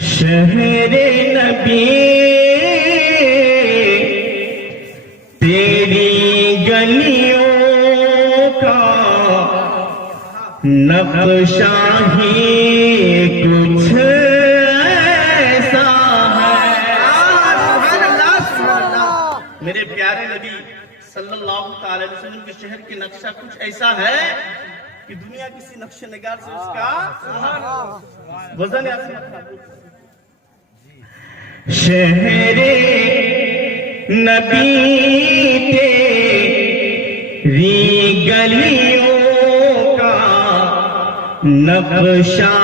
शहरे नबी तेरी गलियों का नक्शा ही कुछ ऐसा है। मेरे प्यारे नबी सल्लल्लाहु अलैहि वसल्लम के शहर के नक्शा कुछ ऐसा है कि दुनिया किसी नक्शे नगार से उसका वजन शहरे नबी तेरी गलियों का नक्शा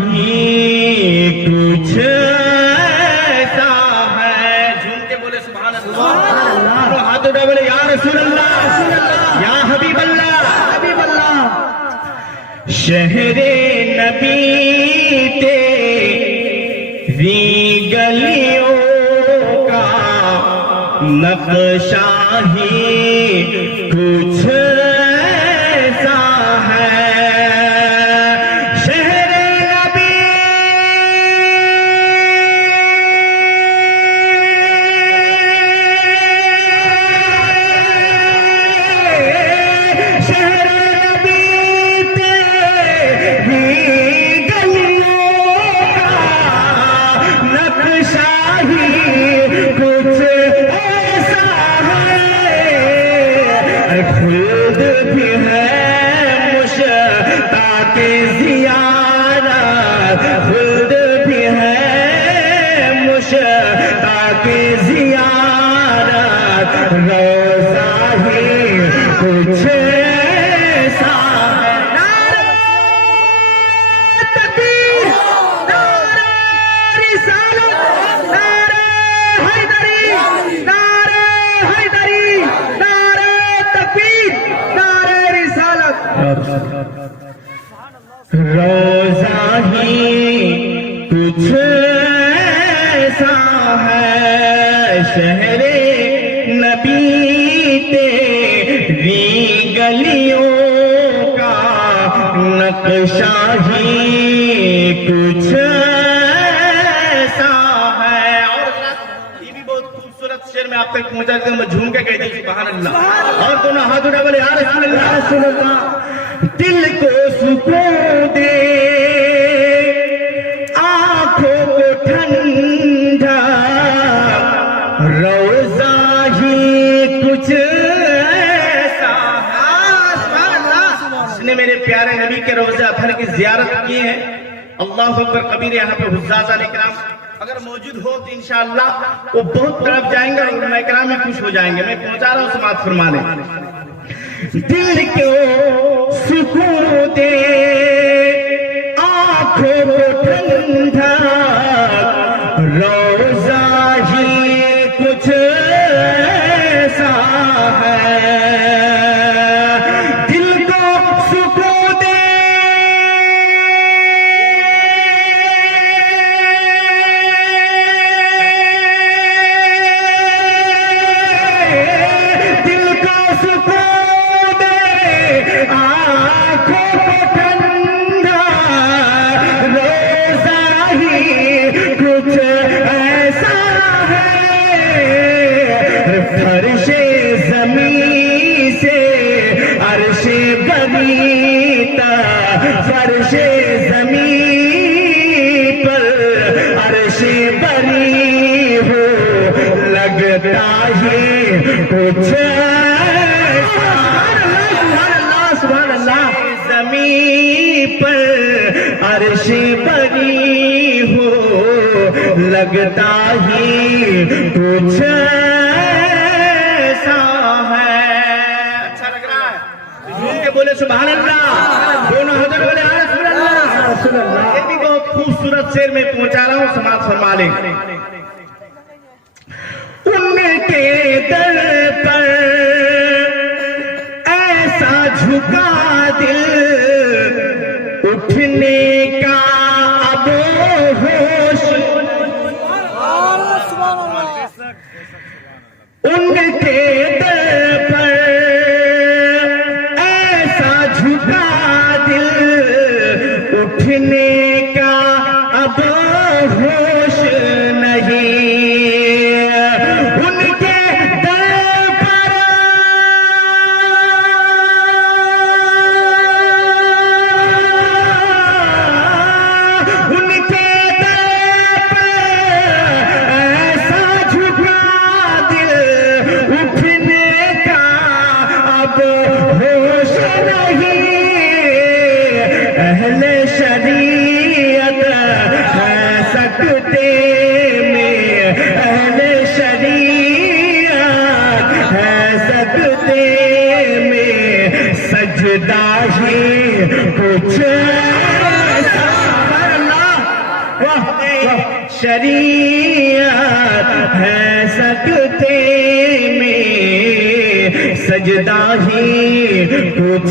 ही कुछ ऐसा है। झूम के बोले सुभान अल्लाह, हाथ उठा बोले या रसूल अल्लाह, या हबीब अल्लाह, हबीब अल्लाह। शहरे नबी तेरी गलियों का नक्शा ही कुछ ऐसा है। शहरे नबी शहरे नबी तेरी गलियों का नक्शा ही कुछ ऐसा है। खुद भी है मुश्ताक़ ज़ियारत, खुद भी है मुश्ताक़ ज़ियारत, रोज़ा ही कुछ ऐसा है। नारे तकबीर, नारे रिसालत, नारे हैदरी, नारे हैदरी, नारे तकबीर, नारे रिसालत। रोज़ा ही कुछ ऐसा है। शहरे नबी तेरी गलियों का नक्शा ही कुछ ऐसा है। और ये भी बहुत खूबसूरत शेर में आप तक पहुंचा देता हूं, मैं झूम के कह दी सुभान अल्लाह। और दोनों हाथ उठा बोले या रसूल अल्लाह, या रसूल अल्लाह। दिल को सुकून दे, आंखों को ठंडा, रोज़ा ही कुछ ऐसा है। इसने मेरे प्यारे नबी के रोज़ा अतहर की जियारत किए हैं। अल्लाह अकबर कबीर। यहाँ पे हुज़्ज़ाज़ अलैहिस्सलाम अगर मौजूद हो तो इंशाअल्लाह वो बहुत तरफ जाएंगे और उलमाए किराम में खुश हो जाएंगे। मैं पहुंचा रहा हूँ समाअत फरमाने। दिल को सुकून दे, आंखों को ठंडा, रोज़ा ही कुछ ऐसा है। दिल को सुकून दे, दिल को सुकून दे, आंखों को ठंडा, रोज़ा ही कुछ ऐसा है। फर्शे ज़मीन से अर्शे बनीता, फर्शे ज़मीन पर अर्शे बनी हो, लगता ही कुछ ऐसा। सुभान अल्लाह। ज़मीन पर अर्शे बनी हो, लगता ही कुछ ऐसा है। अच्छा लग रहा है? झूम के बोले सुभान अल्लाह। दोनों हजर बोले या रसूल अल्लाह, या रसूल अल्लाह। ये भी बहुत खूबसूरत शेर में पहुंचा रहा हूँ, समाअत फरमा लें। उनके दर पर ऐसा झुका दिल, उठने का अब होश, उनके दर पर ऐसा झुका दिल, उठने का होश नहीं, उनके दर पर उनके दर पर ऐसा झुका दिल, उठने का अब होश नहीं। अहले शरीयत है सकते में, अहले शरीयत है सकते में, सजदा ही कुछ ऐसा करना। वाह वाह, शरीयत है सकते में, सजदा ही कुछ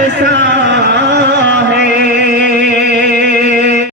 ऐसा